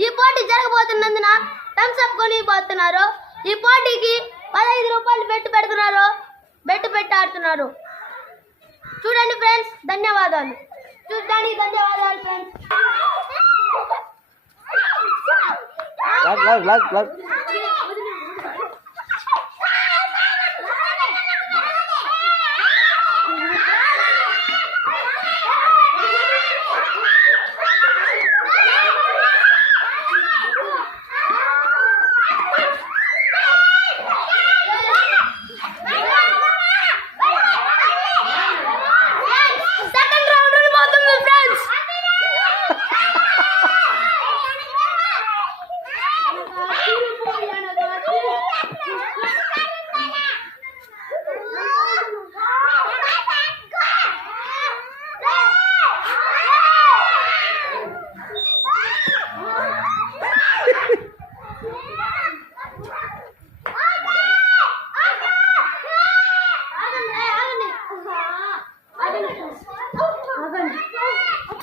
ఈ పోటీ జరగబోతున్నందున Thums up కొనిపోతున్నారు. ఈ పోటీకి 15 రూపాయలు పెట్టి ఆడుతున్నారు. చూడండి ఫ్రెండ్స్, ధన్యవాదాలు. చూడడానికి ధన్యవాదాలు ఫ్రెండ్స్.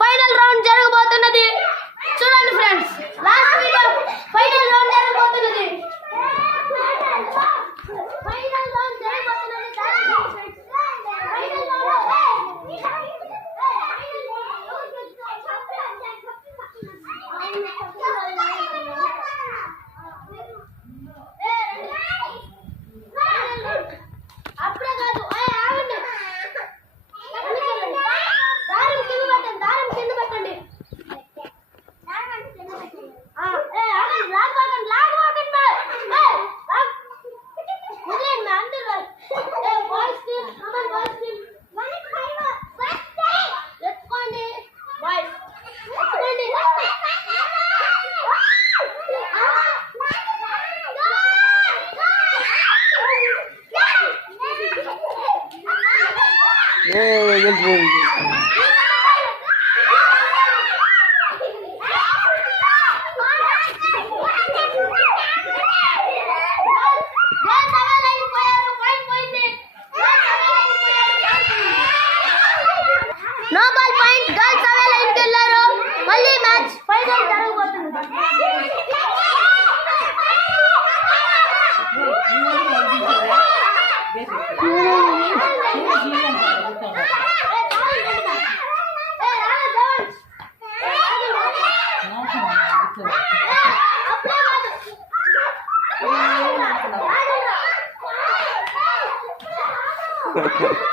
ఫైనల్ రౌండ్ జరగబోతున్నది. చూడండి friends, last video final round జరగబోతున్నది. అప్పుడే కాదు, నోబల్ పాయింట్ గర్ల్స్ అవే లైన్కి వెళ్ళారు. మళ్ళీ మ్యాచ్ ఫైనల్ జరగబోతుంది. Okay.